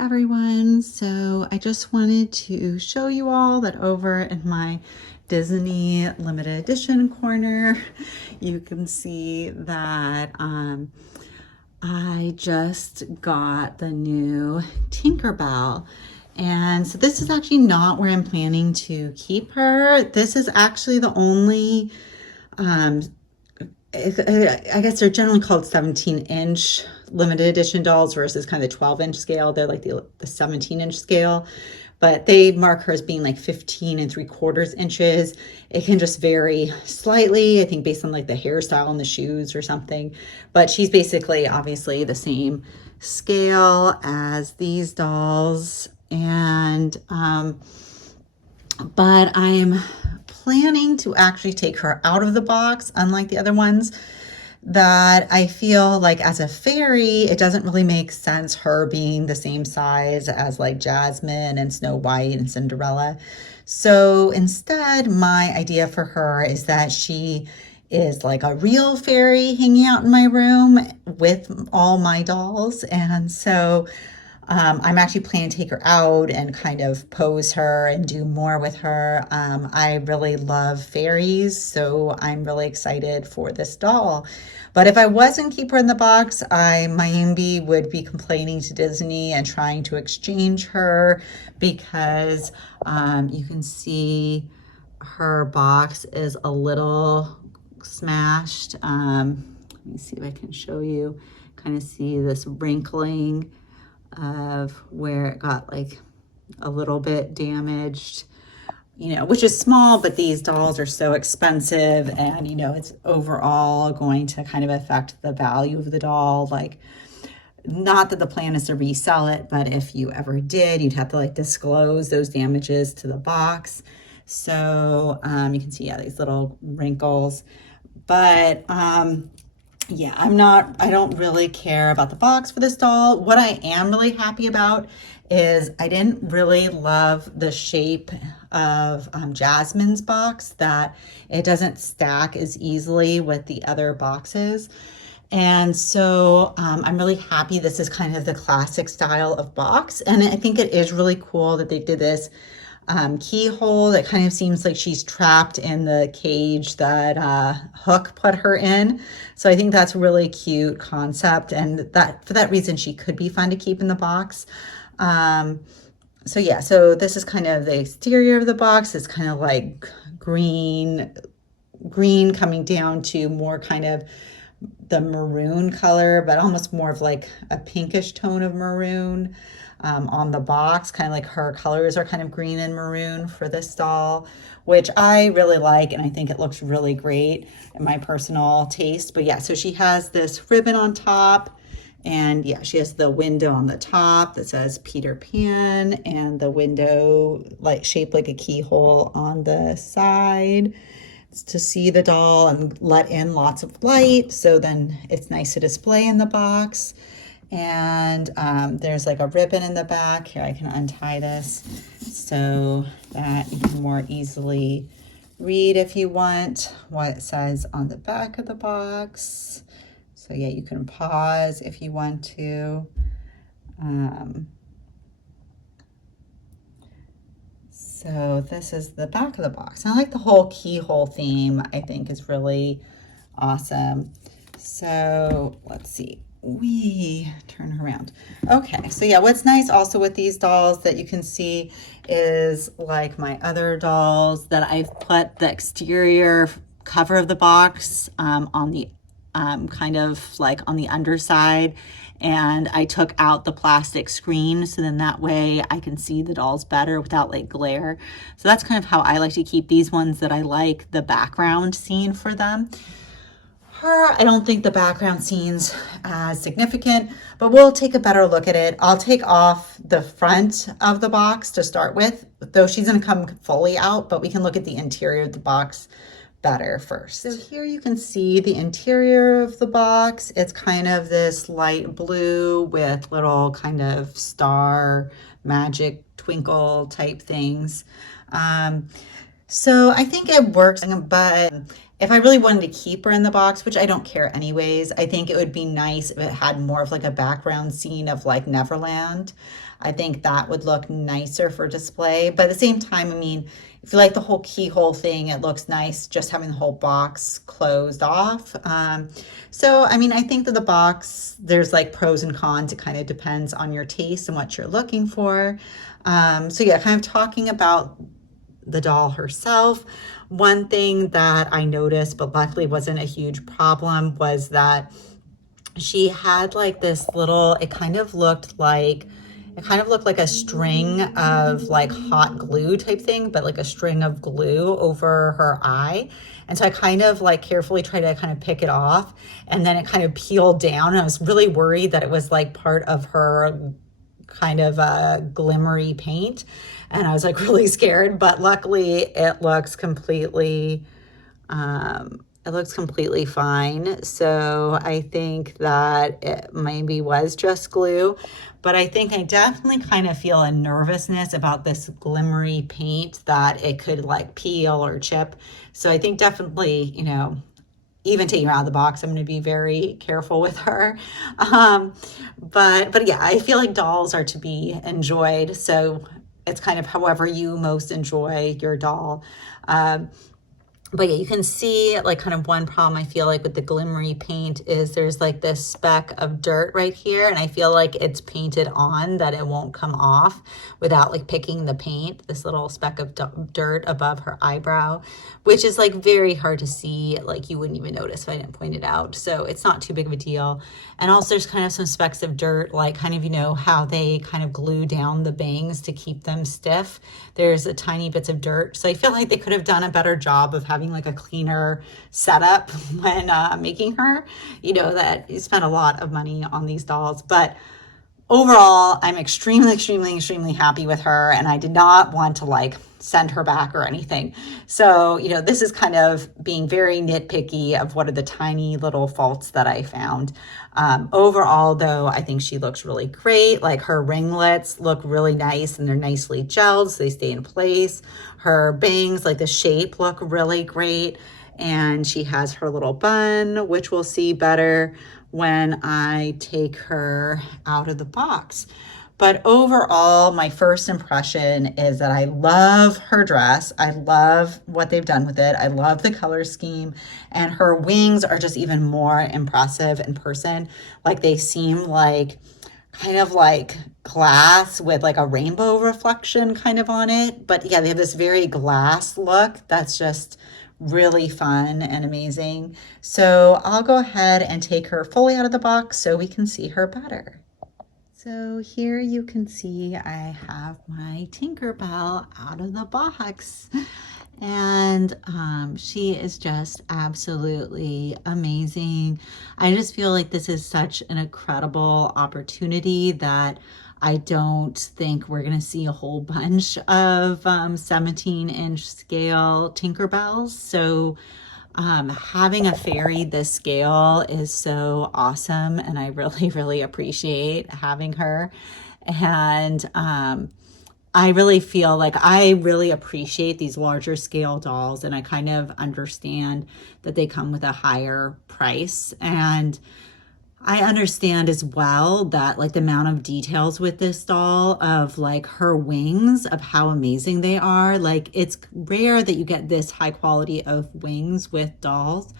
everyone. So I just wanted to show you all that over in my Disney limited edition corner, you can see that I just got the new Tinkerbell. And so this is actually not where I'm planning to keep her. This is actually the only, I guess they're generally called 17-inch limited edition dolls versus kind of the 12-inch scale. They're like the 17-inch scale, but they mark her as being like 15 3/4 inches. It can just vary slightly, I think, based on like the hairstyle and the shoes or something. But she's basically obviously the same scale as these dolls. And but I'm planning to actually take her out of the box, unlike the other ones, that I feel like as a fairy, it doesn't really make sense her being the same size as like Jasmine and Snow White and Cinderella. So instead, my idea for her is that she is like a real fairy hanging out in my room with all my dolls. And so I'm actually planning to take her out and kind of pose her and do more with her. I really love fairies, so I'm really excited for this doll. But if I wasn't keep her in the box, I maybe would be complaining to Disney and trying to exchange her because you can see her box is a little smashed. Let me see if I can show you, kind of see this wrinkling of where it got like a little bit damaged, you know, which is small, but these dolls are so expensive and, you know, it's overall going to kind of affect the value of the doll. Like, not that the plan is to resell it, but if you ever did, you'd have to like disclose those damages to the box. So you can see, yeah, these little wrinkles, but yeah, I don't really care about the box for this doll. What I am really happy about is I didn't really love the shape of Jasmine's box, that it doesn't stack as easily with the other boxes. And so I'm really happy this is kind of the classic style of box. And I think it is really cool that they did this keyhole that kind of seems like she's trapped in the cage that Hook put her in. So I think that's a really cute concept, and that for that reason she could be fun to keep in the box. So yeah, so this is kind of the exterior of the box. It's kind of like green coming down to more kind of the maroon color, but almost more of like a pinkish tone of maroon. On the box, kind of like her colors are kind of green and maroon for this doll, which I really like, and I think it looks really great in my personal taste. But yeah, so she has this ribbon on top, and yeah, she has the window on the top that says Peter Pan, and the window like shaped like a keyhole on the side. It's to see the doll and let in lots of light, so then it's nice to display in the box. And there's like a ribbon in the back. Here, I can untie this so that you can more easily read, if you want, what it says on the back of the box. So yeah, you can pause if you want to. So this is the back of the box. I like the whole keyhole theme. I think is really awesome. So let's see. We turn her around. Okay, so yeah, what's nice also with these dolls that you can see is like my other dolls that I've put the exterior cover of the box on the kind of like on the underside, and I took out the plastic screen, so then that way I can see the dolls better without like glare. So that's kind of how I like to keep these ones, that I like the background scene for them. Her, I don't think the background scene's as significant, but we'll take a better look at it. I'll take off the front of the box to start with, though she's gonna come fully out, but we can look at the interior of the box better first. So here you can see the interior of the box. It's kind of this light blue with little kind of star magic twinkle type things. So I think it works, but if I really wanted to keep her in the box, which I don't care anyways, I think it would be nice if it had more of like a background scene of like Neverland. I think that would look nicer for display. But at the same time, I mean, if you like the whole keyhole thing, it looks nice just having the whole box closed off. So, I mean, I think that the box, there's like pros and cons. It kind of depends on your taste and what you're looking for. So yeah, kind of talking about the doll herself. One thing that I noticed, but luckily wasn't a huge problem, was that she had like this little, it kind of looked like a string of like hot glue type thing, but like a string of glue over her eye. And so I kind of like carefully tried to kind of pick it off, and then it kind of peeled down. And I was really worried that it was like part of her kind of glimmery paint, and I was like really scared, but luckily it looks completely fine. So I think that it maybe was just glue, but I think I definitely kind of feel a nervousness about this glimmery paint that it could like peel or chip. So I think definitely, you know, even taking her out of the box, I'm going to be very careful with her. But yeah, I feel like dolls are to be enjoyed. So it's kind of however you most enjoy your doll. But yeah, you can see like kind of one problem I feel like with the glimmery paint is there's like this speck of dirt right here, and I feel like it's painted on that it won't come off without like picking the paint, this little speck of dirt above her eyebrow, which is like very hard to see. Like you wouldn't even notice if I didn't point it out. So it's not too big of a deal. And also there's kind of some specks of dirt, like kind of, you know, how they kind of glue down the bangs to keep them stiff. There's a tiny bits of dirt. So I feel like they could have done a better job of having like a cleaner setup when making her. You know that you spent a lot of money on these dolls, but overall, I'm extremely happy with her, and I did not want to like send her back or anything. So, you know, this is kind of being very nitpicky of what are the tiny little faults that I found. Overall, though, I think she looks really great. Like her ringlets look really nice, and they're nicely gelled, so they stay in place. Her bangs, like the shape, look really great. And she has her little bun, which we'll see better when I take her out of the box. But overall, my first impression is that I love her dress. I love what they've done with it. I love the color scheme, and her wings are just even more impressive in person. Like they seem like kind of like glass with like a rainbow reflection kind of on it. But yeah, they have this very glass look that's just really fun and amazing. So I'll go ahead and take her fully out of the box so we can see her better. So here you can see I have my Tinkerbell out of the box, and she is just absolutely amazing. I just feel like this is such an incredible opportunity that I don't think we're going to see a whole bunch of 17-inch scale Tinkerbells. So having a fairy this scale is so awesome, and I really appreciate having her. And I really feel like I really appreciate these larger scale dolls, and I kind of understand that they come with a higher price. And I understand as well that like the amount of details with this doll of like her wings, of how amazing they are. Like it's rare that you get this high quality of wings with dolls.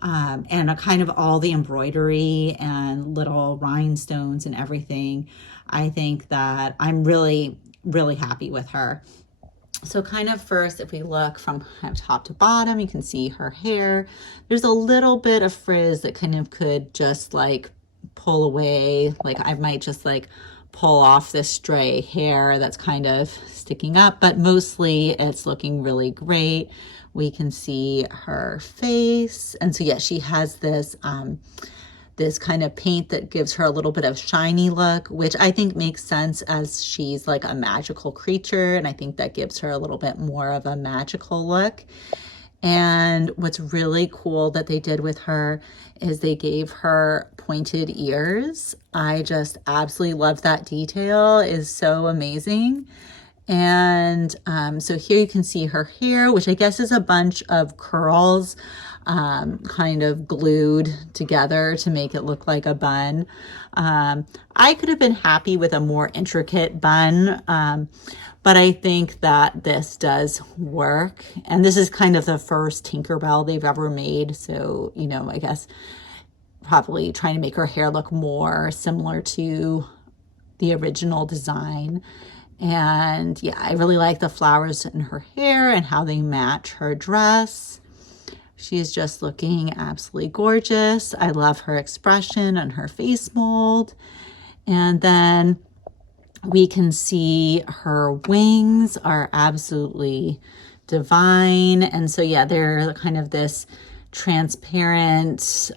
And a kind of all the embroidery and little rhinestones and everything. I think that I'm really happy with her. So kind of first, if we look from top to bottom, you can see her hair. There's a little bit of frizz that kind of could just like pull away. Like I might just like pull off this stray hair that's kind of sticking up, but mostly it's looking really great. We can see her face. And so yeah, she has this this kind of paint that gives her a little bit of shiny look, which I think makes sense as she's like a magical creature. And I think that gives her a little bit more of a magical look. And what's really cool that they did with her is they gave her pointed ears. I just absolutely love that detail. It is so amazing. And so here you can see her hair, which I guess is a bunch of curls kind of glued together to make it look like a bun. I could have been happy with a more intricate bun, but I think that this does work. And this is kind of the first Tinkerbell they've ever made. So, you know, I guess probably trying to make her hair look more similar to the original design. And yeah, I really like the flowers in her hair and how they match her dress. She's just looking absolutely gorgeous. I love her expression on her face mold. And then we can see her wings are absolutely divine. And so yeah, they're kind of this transparent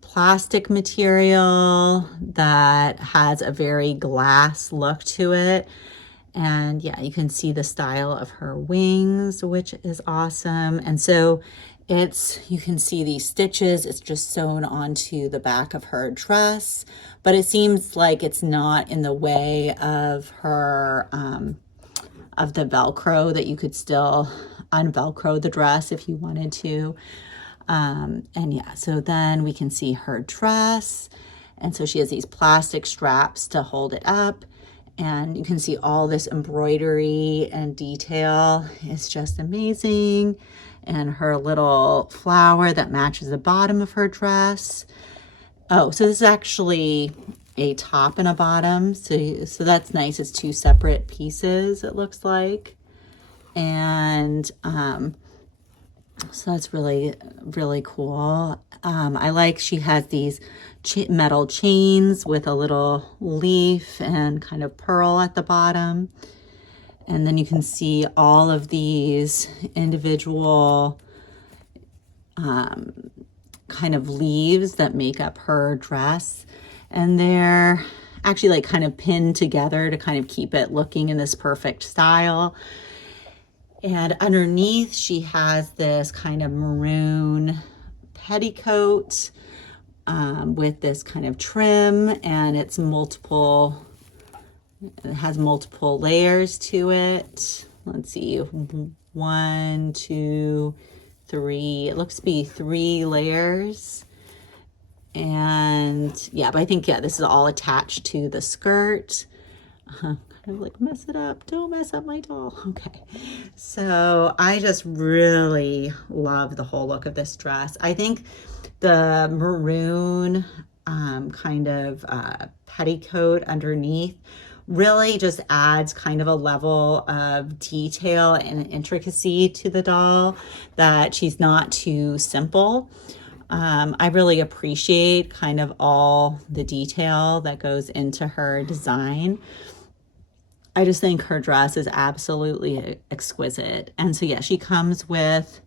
plastic material that has a very glass look to it. And yeah, you can see the style of her wings, which is awesome. And so you can see these stitches, it's just sewn onto the back of her dress, but it seems like it's not in the way of her, of the Velcro, that you could still unvelcro the dress if you wanted to. And yeah, so then we can see her dress. And so she has these plastic straps to hold it up. And you can see all this embroidery and detail. It's just amazing. And her little flower that matches the bottom of her dress. Oh, so this is actually a top and a bottom. So that's nice. It's two separate pieces, it looks like. And, so that's really, really cool. I like she has these metal chains with a little leaf and kind of pearl at the bottom. And then you can see all of these individual kind of leaves that make up her dress. And they're actually like kind of pinned together to kind of keep it looking in this perfect style. And underneath, she has this kind of maroon petticoat with this kind of trim, and it has multiple layers to it. Let's see, 1, 2, 3. It looks to be 3 layers. And yeah, but I think, yeah, this is all attached to the skirt. Kind of like mess it up. Don't mess up my doll. Okay. So I just really love the whole look of this dress. I think the maroon kind of petticoat underneath really just adds kind of a level of detail and intricacy to the doll, that she's not too simple. I really appreciate kind of all the detail that goes into her design. I just think her dress is absolutely exquisite. And so yeah, she comes with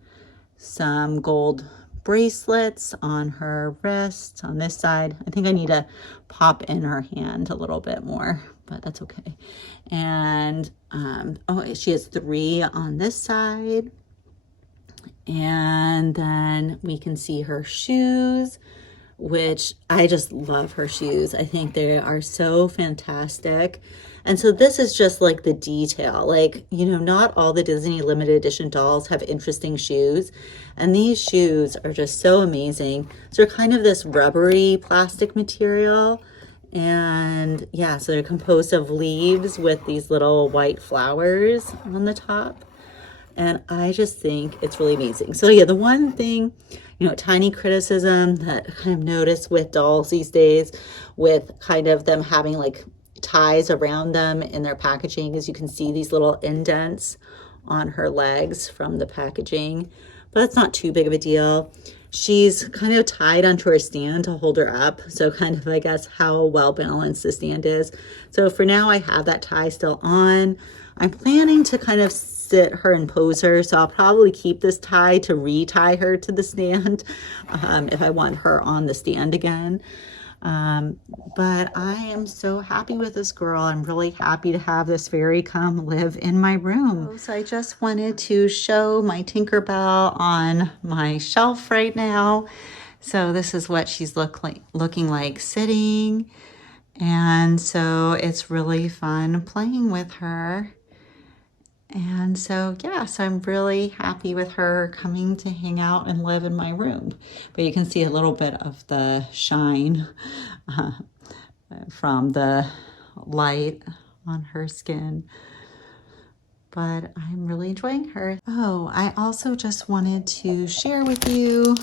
some gold bracelets on her wrist on this side. I think I need to pop in her hand a little bit more, but that's okay. And oh, she has 3 on this side. And then we can see her shoes, which I just love her shoes. I think they are so fantastic. And so this is just like the detail, like, you know, not all the Disney limited edition dolls have interesting shoes. And these shoes are just so amazing. So they're kind of this rubbery plastic material. And yeah, so they're composed of leaves with these little white flowers on the top. And I just think it's really amazing. So yeah, the one thing, you know, tiny criticism that I kind of notice with dolls these days, with kind of them having like ties around them in their packaging, is you can see these little indents on her legs from the packaging, but it's not too big of a deal. She's kind of tied onto her stand to hold her up. So kind of, I guess, how well balanced the stand is. So for now, I have that tie still on. I'm planning to kind of sit her and pose her, so I'll probably keep this tie to re-tie her to the stand if I want her on the stand again. But I am so happy with this girl. I'm really happy to have this fairy come live in my room. So I just wanted to show my Tinkerbell on my shelf right now. So this is what she's looking like sitting. And so it's really fun playing with her. And so, yeah, so I'm really happy with her coming to hang out and live in my room. But you can see a little bit of the shine uh, from the light on her skin. But I'm really enjoying her. Oh, I also just wanted to share with you.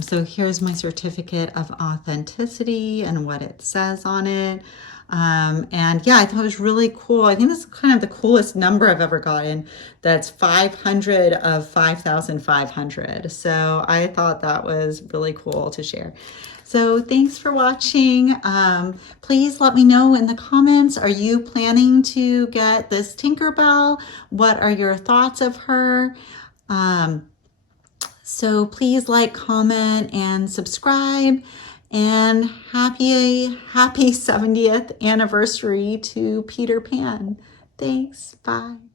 So here's my certificate of authenticity and what it says on it. And yeah, I thought it was really cool. I think this is kind of the coolest number I've ever gotten. That's 500 of 5,500. So I thought that was really cool to share. So thanks for watching. Please let me know in the comments, are you planning to get this Tinkerbell? What are your thoughts of her? So please like, comment, and subscribe. And happy 70th anniversary to Peter Pan. Thanks. Bye.